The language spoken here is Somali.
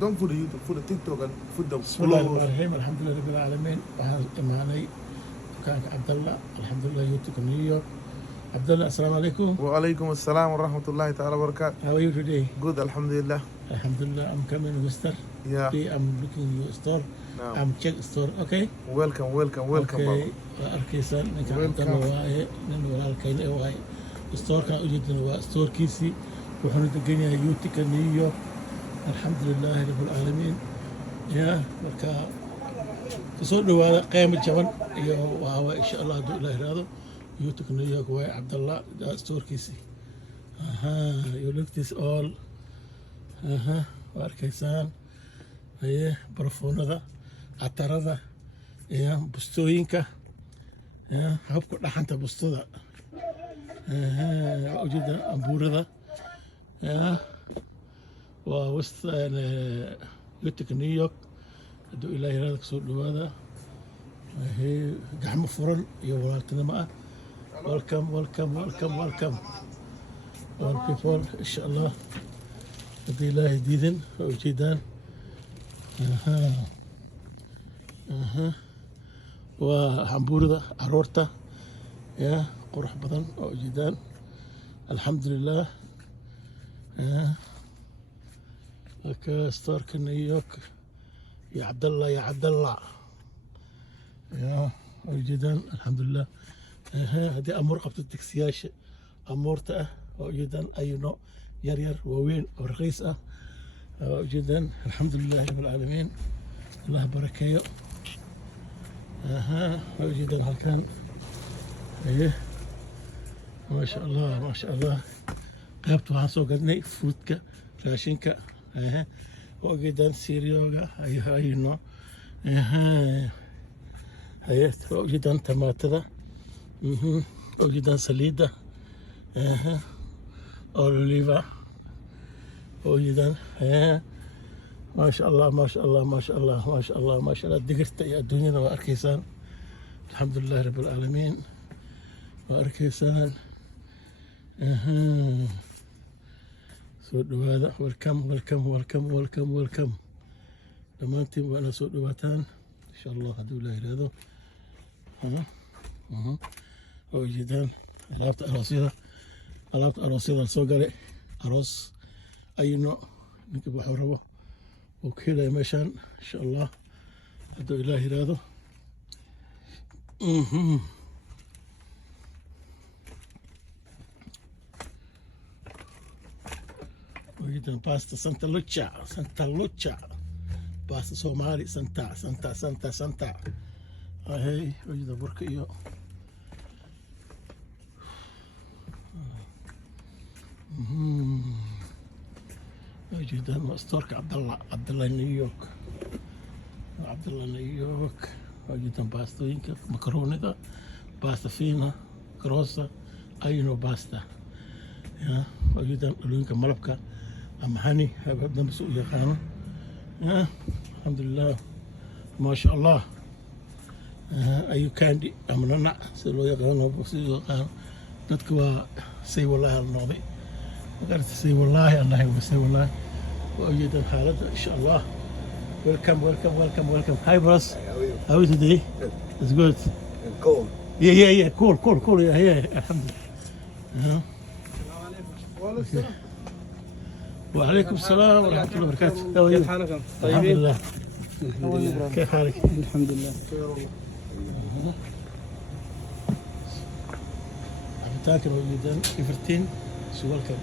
don't for the YouTube, for the TikTok and for the بسم الله الرحمن followers. الرحيم الحمد لله رب العالمين waxaan imaanay dukaanka Cabdalla alxamdulilah YouTube New York Cabdalla assalaamu calaykum. وعليكم السلام ورحمة الله تعالى وبركاته. How are you today? Good, alhamdulillah. Alhamdulillah, I'm coming Mister. Yeah. Today I'm looking your store. Naam. I'm check store, okay? Welcome, welcome, welcome. Okay. Baba. Waa arkaysaan ninka Welcome. Cabdalla waaye nin walaalkayna waaye. Storekan ujeedana waa storekiisii wuxuuna degan yahay YouTube New York. Alxamdulilah rabbil caalamiin. Ya marka soo dhawaada qiimo jaban iyo waa insha Allah hadduu Ilaahay yiraahdo YouTube New York waaye Cabdalla storekiisii. You look this all. Waa arkaysaan haye barfuunada catarada iyo bustooyinka ya habka dhaxanta bustada ujeeda ambuurada ya waa western YouTube New York hadduu Ilaahay yiraahdo kasoo dhawaada gacmo furan iyo walaaltinimo ah. Welcome, welcome, welcome, welcome all people insha Allah haddii Ilaahay diidan waa ujeedaan waa hambuurada caruurta ya qurux badan waa ujeedaan alxamdulilah ka stoorka New York ya Cabdalla ya Cabdalla ya waa ujeedaan alxamdulilah haddii amuur qabto digsiyaasha amuurta ah waa ujeedaan ayno yar yar waaweyn oo raqiis ah waa ujeedaan alxamdulilah rabbil caalamiin Allah barakeeyo waa ujeedaan halkan maasha Allah qaybta waxaan soo gadnay fruitka raashinka waa ujeedaan siiriyooga ayno waa ujeedaan tamaatada waa ujeedaan saliidda oliva waa ujeedaan maasha Allah maasha Allah maasha Allah maasha Allah maasha Allah digirta iyo adduunyada waa arkaysaan alxamdulilah rabbil caalamiin waa arkaysaan soo dhawaada welcome welcome welcome welcome welcome dhammaantiin waa inaad soo dhawaataan insha Allah hadduu Ilaahay yiraahdo waa ujeedaan alaabta aroosyada soo galay aroos ayno ninka wuxuu rabo oo ka helaya meeshaan insha Allah hadduu Ilaahay yiraahdo وجدنا باستا سانتا لوتشا باستا سومالي سانتا هاي وجدنا بركيو وجدنا ستورك عبد الله نيويورك وجدنا باستا يمكن مكرونة باستا فينا كروسا أينو باستا يا وجدنا لونك ملبكة أم هني هبدنا بسوق يقانون يا الحمد لله ما شاء الله أي كاندي أمرنا سلو يقانون بسوق يقانون نتكوا سي والله الناضي قلت سي والله الله يسي والله وأجد حالة إن شاء الله welcome hi bros how are you today it's good Cool. yeah cool yeah الحمد لله وعليكم السلام ورحمة الله وبركاته كيف حالكم؟ الحمد طيبين؟ لله كيف حالك؟ الحمد لله. عم تاكل وجدا كيفتين سوالكم